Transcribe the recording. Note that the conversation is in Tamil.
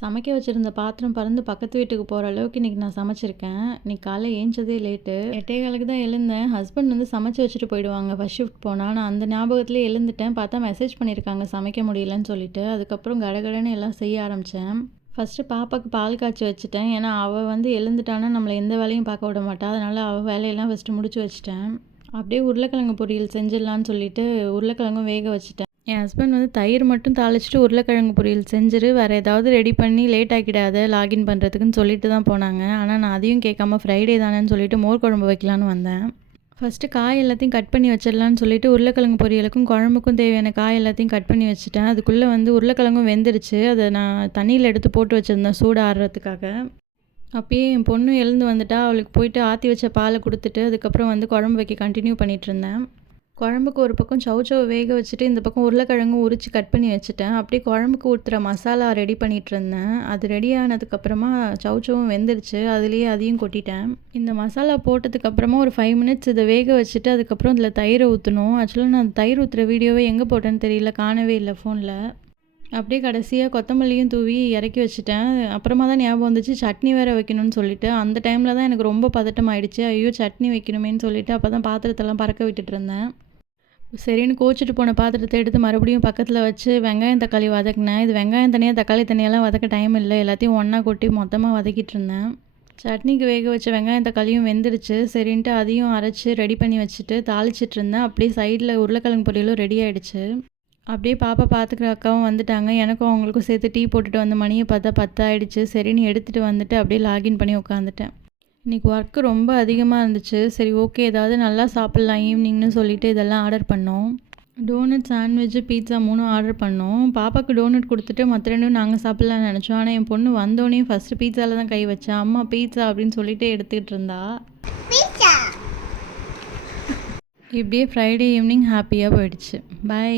சமைக்க வச்சுருந்த பாத்திரம் பறந்து பக்கத்து வீட்டுக்கு போகிற அளவுக்கு இன்றைக்கி நான் சமைச்சிருக்கேன். இன்றைக்கி காலைல ஏஞ்சதே லேட்டு. 8:15க்கு தான் எழுந்தேன். ஹஸ்பண்ட் வந்து சமைச்சு வச்சுட்டு போயிடுவாங்க ஃபர்ஸ்ட் ஷிஃப்ட் போனால். நான் அந்த ஞாபகத்துலேயே எழுந்துட்டேன். பார்த்தா மெசேஜ் பண்ணியிருக்காங்க சமைக்க முடியலன்னு சொல்லிட்டு. அதுக்கப்புறம் கடகடன்னு எல்லாம் செய்ய ஆரம்பித்தேன். ஃபஸ்ட்டு பாப்பாவுக்கு பால் காய்ச்சி வச்சுட்டேன். ஏன்னா அவள் வந்து எழுந்துட்டானா நம்மளை எந்த வேலையும் பார்க்க விட மாட்டா. அதனால் அவள் வேலையெல்லாம் ஃபஸ்ட்டு முடிச்சு வச்சுட்டேன். அப்படியே உருளைக்கிழங்கு பொரியல் செஞ்சிடலான்னு சொல்லிட்டு உருளைக்கிழங்கும் வேக வச்சுட்டேன். என் ஹஸ்பண்ட் வந்து தயிர் மட்டும் தாளிச்சிட்டு உருளைக்கிழங்கு பொரியல் செஞ்சுரு, வேறு ஏதாவது ரெடி பண்ணி லேட் ஆக்கிடாத லாகின் பண்ணுறதுக்குன்னு சொல்லிட்டு தான் போனாங்க. ஆனால் நான் அதையும் கேட்காம ஃப்ரைடே தானேன்னு சொல்லிட்டு மோர் குழம்பு வைக்கலான்னு வந்தேன். ஃபஸ்ட்டு காய் எல்லாத்தையும் கட் பண்ணி வச்சிடலான்னு சொல்லிட்டு உருளைக்கிழங்கு பொரியலுக்கும் குழம்புக்கும் தேவையான காய் எல்லாத்தையும் கட் பண்ணி வச்சுட்டேன். அதுக்குள்ளே வந்து உருளைக்கிழங்கும் வெந்துருச்சு. அதை நான் தண்ணியில் எடுத்து போட்டு வச்சுருந்தேன் சூடு ஆறுறதுக்காக. அப்பயே என் பொண்ணு எழுந்து வந்துட்டா. அவளுக்கு போயிட்டு ஆற்றி வச்ச பாலை கொடுத்துட்டு அதுக்கப்புறம் வந்து குழம்பு வைக்க கண்டினியூ பண்ணிகிட்டு இருந்தேன். குழம்புக்கு ஒரு பக்கம் சௌச்சௌ வேக வச்சுட்டு இந்த பக்கம் உருளைக்கிழங்கும் உரித்து கட் பண்ணி வச்சுட்டேன். அப்படியே குழம்புக்கு ஊற்றுற மசாலா ரெடி பண்ணிகிட்டு இருந்தேன். அது ரெடி ஆனதுக்கப்புறமா சௌச்சௌவும் வெந்துருச்சு. அதுலேயே அதையும் கொட்டிட்டேன். இந்த மசாலா போட்டதுக்கப்புறமா ஒரு 5 மினிட்ஸ் இதை வேக வச்சுட்டு அதுக்கப்புறம் இதில் தயிரை ஊற்றணும். ஆக்சுவலாக நான் தயிர் ஊற்றுற வீடியோவை எங்கே போட்டேன்னு தெரியல, காணவே இல்லை ஃபோனில். அப்படியே கடைசியாக கொத்தமல்லியும் தூவி இறக்கி வச்சுட்டேன். அப்புறமா தான் ஞாபகம் வந்துச்சு சட்னி வேறு வைக்கணும்னு சொல்லிட்டு. அந்த டைமில் தான் எனக்கு ரொம்ப பதட்டம் ஆயிடுச்சு. ஐயோ சட்னி வைக்கணுமேன்னு சொல்லிட்டு அப்போ தான் பாத்திரத்தெல்லாம் பறக்க விட்டுட்டு இருந்தேன். சரின்னு கோச்சிட்டு போன பாத்திரத்தை எடுத்து மறுபடியும் பக்கத்தில் வச்சு வெங்காயம் தக்காளி வதக்கினேன். இது வெங்காயம் தனியாக தக்காளி தனியாலாம் வதக்க டைம் இல்லை. எல்லாத்தையும் ஒன்றா கொட்டி மொத்தமாக வதக்கிட்டு இருந்தேன். சட்னிக்கு வேக வச்ச வெங்காயம் தக்காளியும் வெந்துருச்சு. சரின்ட்டு அதையும் அரைச்சி ரெடி பண்ணி வச்சுட்டு தாளிச்சிட்டு இருந்தேன். அப்படியே சைடில் உருளைக்கிழங்கு பொரியலும் ரெடி ஆகிடுச்சு. அப்படியே பாப்பா பார்த்துக்கிற அக்காவும் வந்துட்டாங்க. எனக்கும் அவங்களுக்கும் சேர்த்து டீ போட்டுட்டு வந்து மணியை பார்த்தா 10 ஆகிடுச்சு. சரின்னு எடுத்துகிட்டு வந்துட்டு அப்படியே லாகின் பண்ணி உட்காந்துட்டேன். இன்றைக்கி ஒர்க்கு ரொம்ப அதிகமாக இருந்துச்சு. சரி ஓகே ஏதாவது நல்லா சாப்பிட்லாம் ஈவினிங்னு சொல்லிவிட்டு இதெல்லாம் ஆர்டர் பண்ணோம். டோனட், சாண்ட்விட்சு, பீட்சா 3 ஆர்டர் பண்ணோம். பாப்பாவுக்கு டோனட் கொடுத்துட்டு மற்ற 2 நாங்கள் சாப்பிட்லான்னு நினச்சோம். ஆனால் என் பொண்ணு வந்தோடனே ஃபஸ்ட்டு பீட்சாவில் தான் கை வச்சா. அம்மா பீட்சா அப்படின்னு சொல்லிட்டு எடுத்துக்கிட்டு இருந்தா. இப்படியே ஃப்ரைடே ஈவினிங் ஹாப்பியாக போயிடுச்சு. பை.